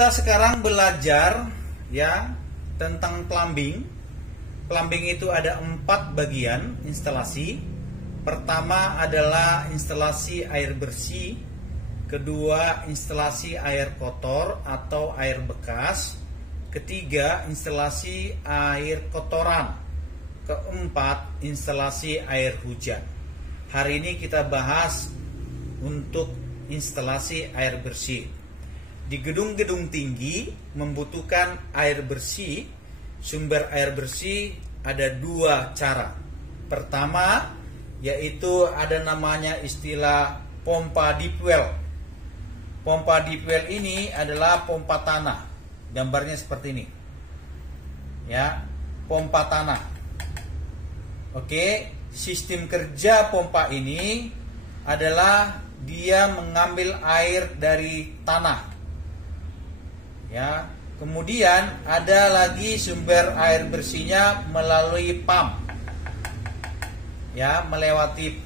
Kita sekarang belajar ya tentang plumbing. Plumbing itu ada 4 bagian instalasi. Pertama adalah instalasi air bersih, kedua instalasi air kotor atau air bekas, ketiga instalasi air kotoran, keempat instalasi air hujan. Hari ini kita bahas untuk instalasi air bersih. Di gedung-gedung tinggi membutuhkan air bersih. Sumber air bersih ada 2 cara. Pertama, yaitu ada namanya istilah pompa deep well. Pompa deep well ini adalah pompa tanah. Gambarnya seperti ini. Ya, pompa tanah. Oke, sistem kerja pompa ini adalah dia mengambil air dari tanah. Ya, kemudian ada lagi sumber air bersihnya melalui pump. Ya, melewati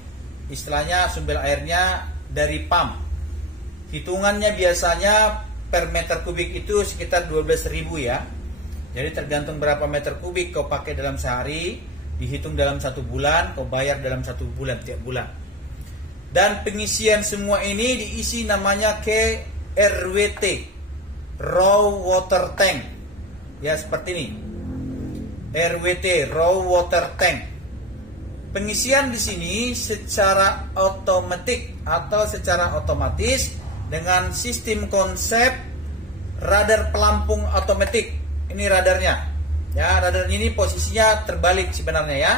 istilahnya sumber airnya dari pump. Hitungannya biasanya per meter kubik itu sekitar 12.000 ya. Jadi tergantung berapa meter kubik kau pakai dalam sehari, dihitung dalam 1 bulan, kau bayar dalam 1 bulan tiap bulan. Dan pengisian semua ini diisi namanya ke RWT, Raw Water Tank. Ya, seperti ini. RWT, Raw Water Tank. Pengisian di sini secara otomatis atau secara otomatis dengan sistem konsep radar pelampung otomatis. Ini radarnya. Ya, radar ini posisinya terbalik sebenarnya ya.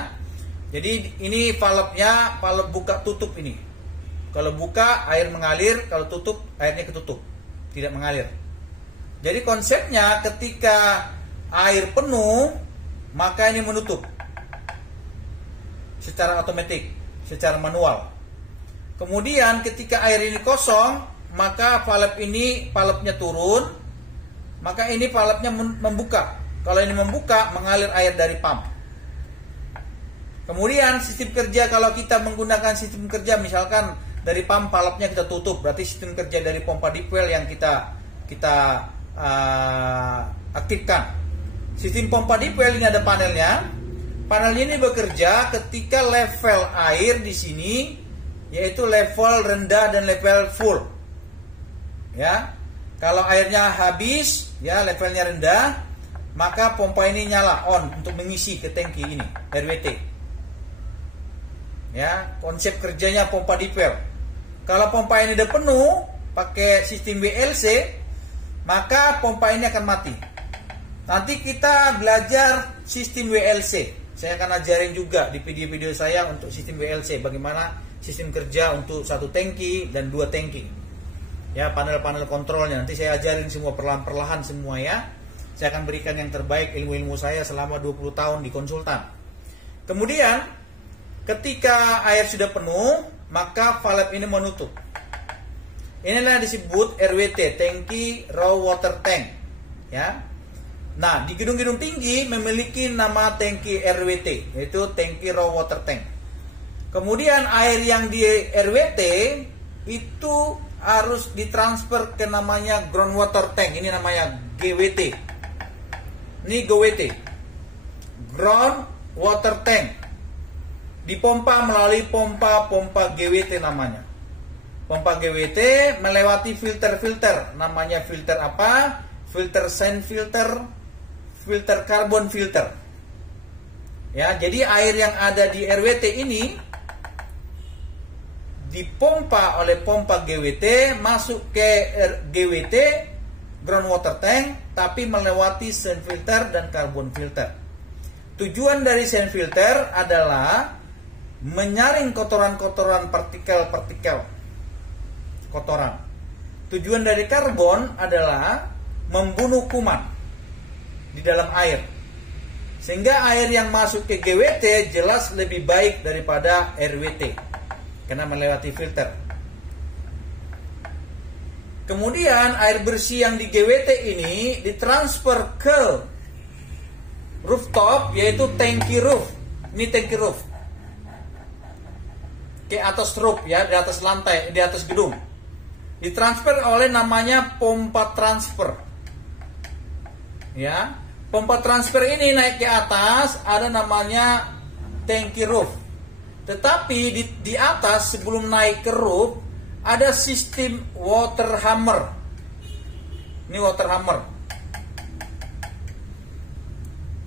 Jadi ini valve-nya, valve buka tutup ini. Kalau buka air mengalir, kalau tutup airnya ketutup, tidak mengalir. Jadi konsepnya ketika air penuh maka ini menutup secara otomatis, secara manual. Kemudian ketika air ini kosong maka valve-nya turun, maka ini valve-nya membuka. Kalau ini membuka mengalir air dari pump. Kemudian sistem kerja, kalau kita menggunakan sistem kerja misalkan dari pump valve-nya kita tutup, berarti sistem kerja dari pompa deep well yang kita aktifkan. Sistem pompa deep well ini ada panelnya. Panel ini bekerja ketika level air di sini yaitu level rendah dan level full. Ya. Kalau airnya habis, ya levelnya rendah, maka pompa ini nyala on untuk mengisi ke tangki ini, RWT. Ya, konsep kerjanya pompa deep well. Kalau pompa ini udah penuh pakai sistem WLC, maka pompa ini akan mati. Nanti kita belajar sistem WLC. Saya akan ajarin juga di video-video saya untuk sistem WLC, bagaimana sistem kerja untuk 1 tangki dan 2 tangki. Ya, panel-panel kontrolnya nanti saya ajarin semua perlahan-perlahan semua ya. Saya akan berikan yang terbaik ilmu-ilmu saya selama 20 tahun di konsultan. Kemudian ketika air sudah penuh, maka valve ini menutup. Inilah yang disebut RWT, Tangki Raw Water Tank. Ya. Nah, di gedung-gedung tinggi memiliki nama tangki RWT, yaitu Tangki Raw Water Tank. Kemudian air yang di RWT itu harus ditransfer ke namanya groundwater tank. Ini namanya GWT. Ini GWT, Ground Water Tank. Dipompa melalui pompa GWT namanya. Pompa GWT melewati filter-filter. Namanya filter apa? Filter sand filter, filter karbon filter. Ya, jadi air yang ada di RWT ini dipompa oleh pompa GWT masuk ke GWT, groundwater tank, tapi melewati sand filter dan karbon filter. Tujuan dari sand filter adalah menyaring kotoran-kotoran, partikel-partikel kotoran. Tujuan dari karbon adalah membunuh kuman di dalam air. Sehingga air yang masuk ke GWT jelas lebih baik daripada RWT karena melewati filter. Kemudian air bersih yang di GWT ini ditransfer ke rooftop, yaitu tangki roof. Ini tangki roof. Ke atas roof ya, di atas lantai, di atas gedung. Ditransfer oleh namanya pompa transfer. Ya, pompa transfer ini naik ke atas ada namanya tangki roof. Tetapi di atas sebelum naik ke roof ada sistem water hammer. Ini water hammer.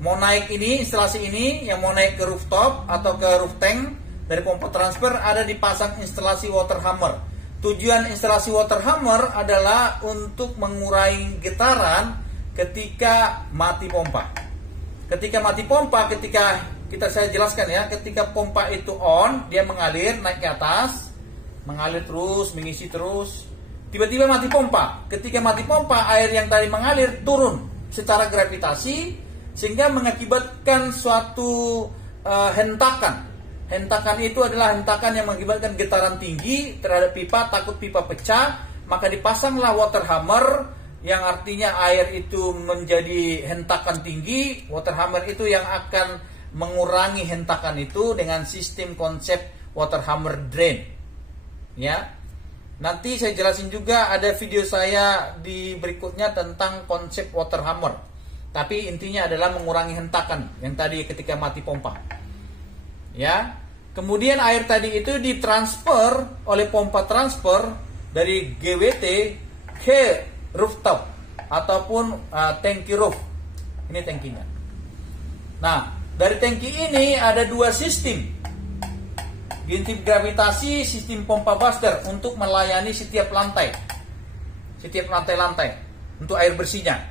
Mau naik ini, instalasi ini yang mau naik ke rooftop atau ke roof tank dari pompa transfer ada dipasang instalasi water hammer. Tujuan instalasi water hammer adalah untuk mengurangi getaran ketika mati pompa. Ketika mati pompa, saya jelaskan ya, ketika pompa itu on, dia mengalir naik ke atas, mengalir terus, mengisi terus. Tiba-tiba mati pompa. Ketika mati pompa, air yang tadi mengalir turun secara gravitasi sehingga mengakibatkan suatu hentakan. Hentakan itu adalah hentakan yang mengakibatkan getaran tinggi terhadap pipa, takut pipa pecah, maka dipasanglah water hammer yang artinya air itu menjadi hentakan tinggi. Water hammer itu yang akan mengurangi hentakan itu dengan sistem konsep water hammer drain. Ya. Nanti saya jelasin juga, ada video saya di berikutnya tentang konsep water hammer. Tapi intinya adalah mengurangi hentakan yang tadi ketika mati pompa. Ya. Kemudian air tadi itu ditransfer oleh pompa transfer dari GWT ke rooftop ataupun tangki roof. Ini tangkinya. Nah, dari tangki ini ada dua sistem. Sistem gravitasi, sistem pompa buster untuk melayani setiap lantai. Setiap lantai-lantai untuk air bersihnya.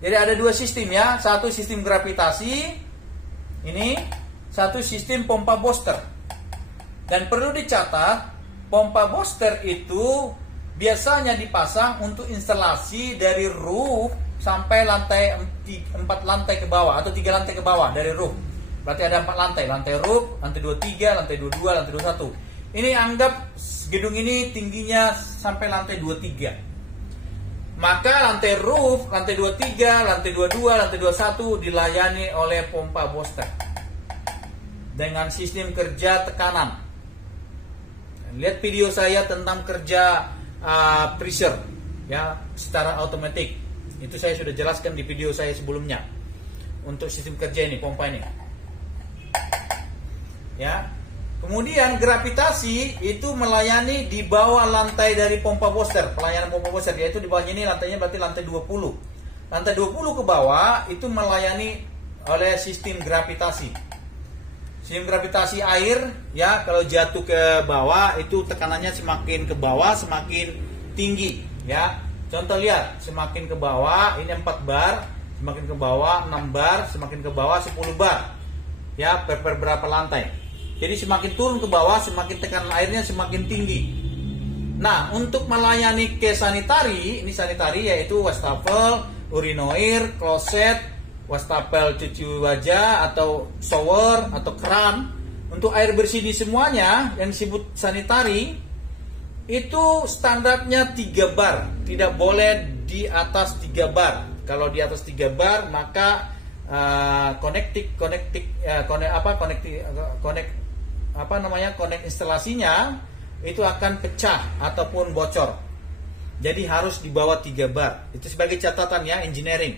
Jadi ada dua sistem ya, satu sistem gravitasi, ini satu sistem pompa booster. Dan perlu dicatat, pompa booster itu biasanya dipasang untuk instalasi dari roof sampai lantai 4 lantai ke bawah atau 3 lantai ke bawah dari roof. Berarti ada 4 lantai, lantai roof, lantai 23, lantai 22, lantai 21. Ini anggap gedung ini tingginya sampai lantai 23. Maka lantai roof, lantai 23, lantai 22, lantai 21 dilayani oleh pompa booster dengan sistem kerja tekanan. Lihat video saya tentang kerja pressure ya secara otomatis. Itu saya sudah jelaskan di video saya sebelumnya untuk sistem kerja ini, pompa ini. Ya. Kemudian gravitasi itu melayani di bawah lantai dari pompa booster. Pelayanan pompa booster yaitu di bawahnya ini lantainya berarti lantai 20. Lantai 20 ke bawah itu melayani oleh sistem gravitasi. Sistem gravitasi air ya, kalau jatuh ke bawah itu tekanannya semakin ke bawah semakin tinggi ya. Contoh lihat, semakin ke bawah ini 4 bar, semakin ke bawah 6 bar, semakin ke bawah 10 bar. Ya, per berapa lantai. Jadi semakin turun ke bawah, semakin tekanan airnya semakin tinggi. Nah, untuk melayani ke sanitari, ini sanitari yaitu wastafel, urinoir, kloset, wastafel cuci wajah atau shower atau keran. Untuk air bersih di semuanya yang disebut sanitari itu standarnya 3 bar, tidak boleh di atas 3 bar. Kalau di atas 3 bar maka konek instalasinya itu akan pecah ataupun bocor. Jadi harus di bawah 3 bar. Itu sebagai catatan ya, engineering.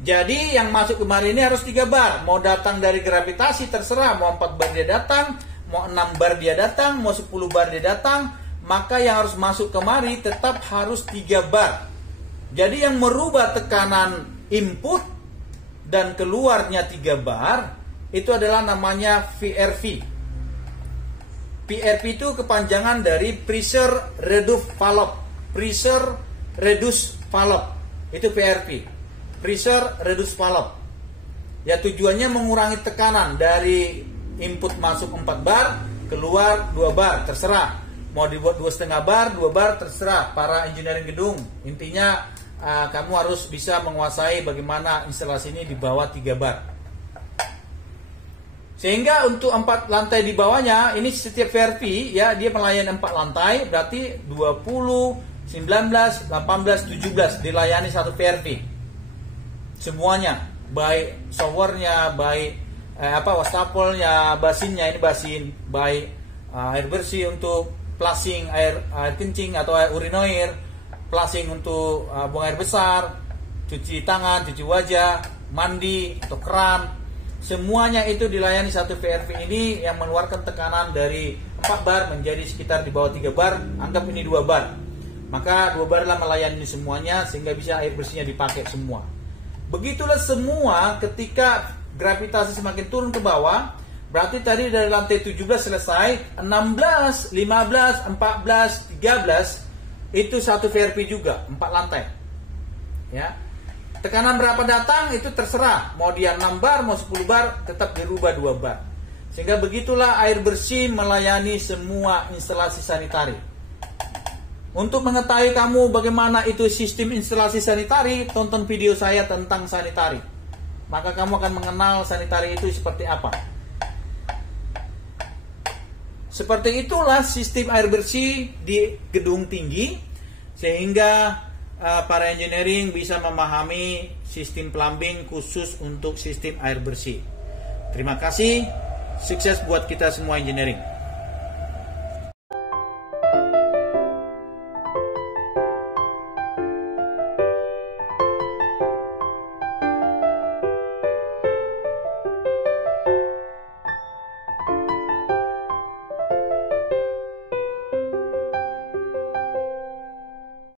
Jadi yang masuk kemari ini harus 3 bar. Mau datang dari gravitasi terserah, mau 4 bar dia datang, mau 6 bar dia datang, mau 10 bar dia datang, maka yang harus masuk kemari tetap harus 3 bar. Jadi yang merubah tekanan input dan keluarnya 3 bar itu adalah namanya VRV. PRV itu kepanjangan dari Pressure Reduced Valve. Pressure Reduced Valve. Itu PRV. Pressure Reduced Valve. Ya, tujuannya mengurangi tekanan dari input masuk 4 bar, keluar 2 bar, terserah. Mau dibuat 2,5 bar, 2 bar, terserah para engineering gedung. Intinya kamu harus bisa menguasai bagaimana instalasi ini di bawah 3 bar. Sehingga untuk 4 lantai di bawahnya, ini setiap VRV ya, dia melayani 4 lantai, berarti 20, 19, 18, 17 dilayani satu VRV. Semuanya, baik showernya, baik wastafelnya, basinnya, ini basin, baik air bersih untuk flushing air kencing atau air urinoir, flushing untuk buang air besar, cuci tangan, cuci wajah, mandi, atau keran, semuanya itu dilayani satu VRV ini yang mengeluarkan tekanan dari 4 bar menjadi sekitar di bawah 3 bar, anggap ini 2 bar. Maka 2 bar lah melayani semuanya sehingga bisa air bersihnya dipakai semua. Begitulah semua ketika gravitasi semakin turun ke bawah, berarti tadi dari lantai 17 selesai, 16, 15, 14, 13 itu satu VRV juga, 4 lantai. Ya. Tekanan berapa datang itu terserah, mau dia 6 bar, mau 10 bar, tetap dirubah 2 bar. Sehingga begitulah air bersih melayani semua instalasi sanitari. Untuk mengetahui kamu bagaimana itu sistem instalasi sanitari, tonton video saya tentang sanitari. Maka kamu akan mengenal sanitari itu seperti apa. Seperti itulah sistem air bersih di gedung tinggi, sehingga para engineering bisa memahami sistem plumbing khusus untuk sistem air bersih. Terima kasih, sukses buat kita semua engineering.